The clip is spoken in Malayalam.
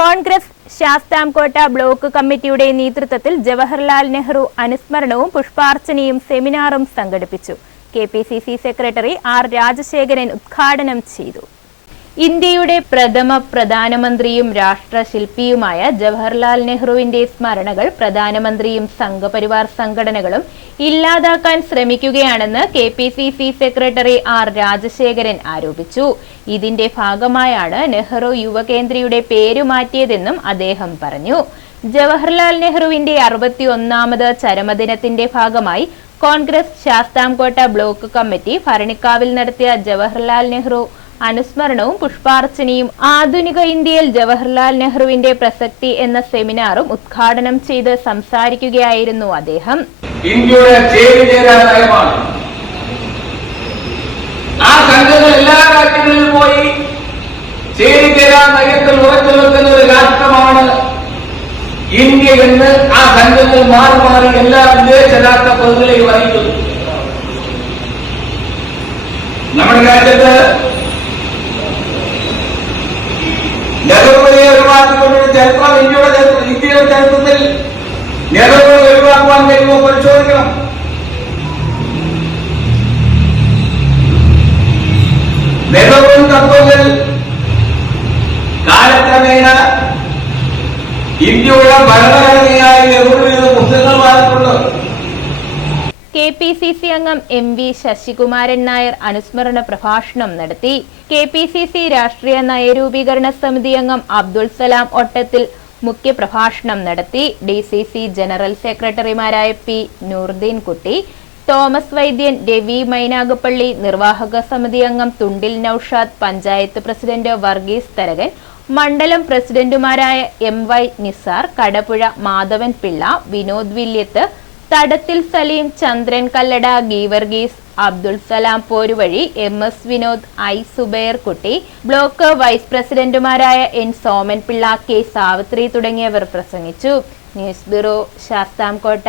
കോൺഗ്രസ് ശാസ്താംകോട്ട ബ്ലോക്ക് കമ്മിറ്റിയുടെ നേതൃത്വത്തിൽ ജവഹർലാൽ നെഹ്റു അനുസ്മരണവും പുഷ്പാർച്ചനയും സെമിനാറും സംഘടിപ്പിച്ചു. കെ സെക്രട്ടറി ആർ രാജശേഖരൻ ഉദ്ഘാടനം ചെയ്തു. ഇന്ത്യയുടെ പ്രഥമ പ്രധാനമന്ത്രിയും രാഷ്ട്രശില്പിയുമായ ജവഹർലാൽ നെഹ്റുവിന്റെ സ്മരണകൾ പ്രധാനമന്ത്രിയും സംഘപരിവാർ സംഘടനകളും ഇല്ലാതാക്കാൻ ശ്രമിക്കുകയാണെന്ന് K P C C secretary R Rajasekharan ആരോപിച്ചു. ഇതിന്റെ ഭാഗമായാണ് നെഹ്റു യുവകേന്ദ്രയുടെ പേരു മാറ്റിയതെന്നും അദ്ദേഹം പറഞ്ഞു. ജവഹർലാൽ നെഹ്റുവിന്റെ അറുപത്തി ഒന്നാമത് ചരമദിനത്തിന്റെ ഭാഗമായി കോൺഗ്രസ് ശാസ്താംകോട്ട ബ്ലോക്ക് കമ്മിറ്റി ഭരണിക്കാവിൽ നടത്തിയ ജവഹർലാൽ നെഹ്റു അനുസ്മരണവും പുഷ്പാർച്ചനയും ആധുനിക ഇന്ത്യയിൽ ജവഹർലാൽ നെഹ്റുവിന്റെ പ്രസക്തി എന്ന സെമിനാറും ഉദ്ഘാടനം ചെയ്ത് സംസാരിക്കുകയായിരുന്നു അദ്ദേഹം. ഇന്ത്യയുടെ ആ സംഘങ്ങൾ എല്ലാ പോയി ചേരിചേരാ നയത്തിൽ ഉറച്ചു ഒരു രാഷ്ട്രമാണ് ഇന്ത്യ എന്ന് ആ സംഘങ്ങൾ മാറി മാറി എല്ലാ വിദേശ രാഷ്ട്ര അറിയിക്കുന്നു. നമ്മുടെ രാജ്യത്ത് നെഹ്റുവിനെ ഒഴിവാക്കിക്കൊണ്ടൊരു ചരിത്രം ഇന്ത്യയുടെ ചരിത്രം ഇന്ത്യയുടെ ചരിത്രത്തിൽ നെഹ്റുവിനെ ഒഴിവാക്കുവാൻ കഴിയുമോ പരിശോധിക്കണം. നെഹ്റുവിൻ തത്വത്തിൽ കാലക്രമേണ ഇന്ത്യയുടെ ഭരണഘടനയായി നെഹ്റുവിൽ നിന്ന് മുസ്ലിങ്ങൾ മാറിയിട്ടുണ്ട് കെ പി സി സി അംഗം എം വി ശശികുമാരൻ നായർ അനുസ്മരണ പ്രഭാഷണം നടത്തി. കെ പി സി സി രാഷ്ട്രീയ നയരൂപീകരണ സമിതി അംഗം അബ്ദുൾ സലാം ഒട്ടത്തിൽ മുഖ്യപ്രഭാഷണം നടത്തി. ഡി സി സി ജനറൽ സെക്രട്ടറിമാരായ പി നൂർദീൻ കുട്ടി തോമസ് വൈദ്യൻ രവി മൈനാഗപ്പള്ളി നിർവാഹക സമിതി അംഗം തുണ്ടിൽ നൌഷാദ് പഞ്ചായത്ത് പ്രസിഡന്റ് വർഗീസ് തരകൻ മണ്ഡലം പ്രസിഡന്റുമാരായ M Y Nisar Kadapuzha Madhavan Pillai Vinod Williath Thadathil Saleem Chandran Kallada Geevarghese Abdul Salam Poruvazhy M S Vinod I Zubair Kutty block vice പ്രസിഡന്റുമാരായ എൻ സോമൻ പിള്ള കെ സാവിത്രി തുടങ്ങിയവർ പ്രസംഗിച്ചു. News bureau Sasthamcotta.